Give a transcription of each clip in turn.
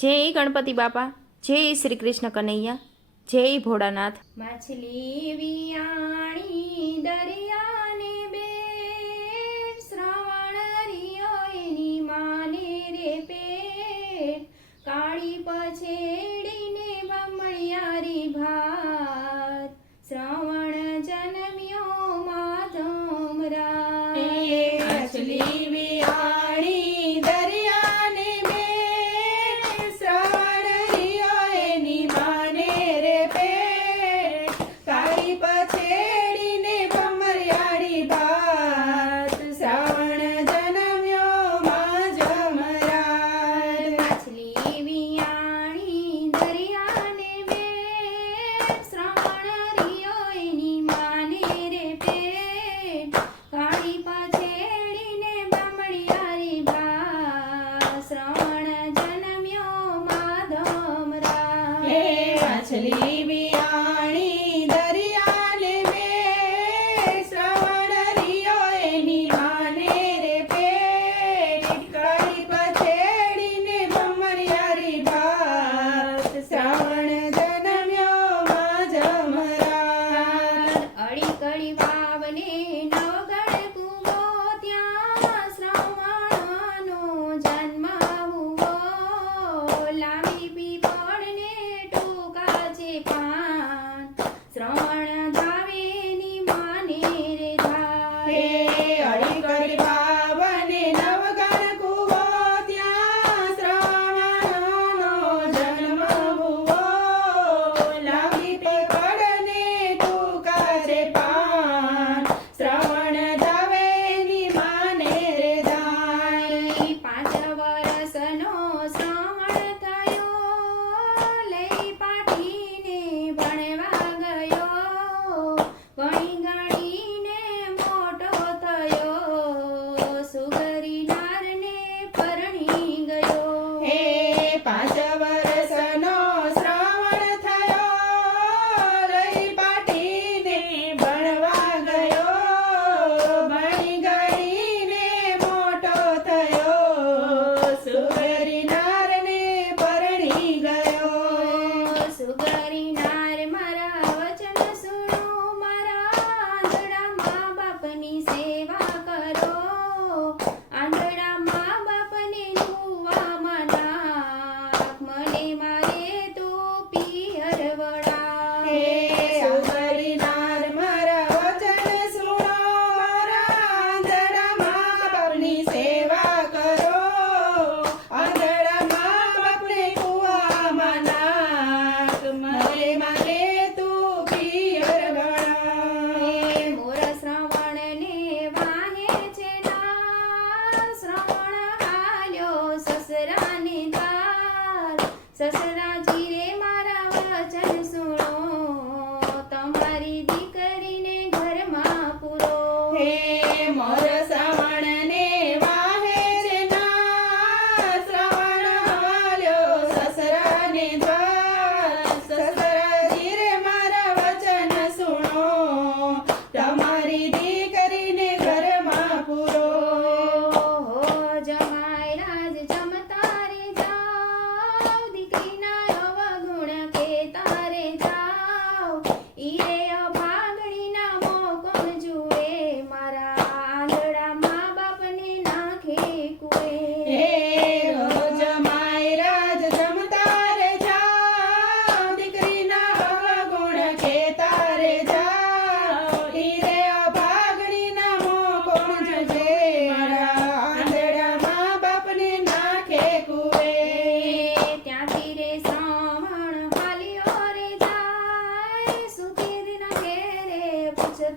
જય ગણપતિ બાપા જય શ્રી કૃષ્ણ કનૈયા જય ભોળાનાથ. માછલી વિયાણી દરિયા Bye. sıra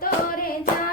তোরে যা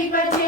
everybody.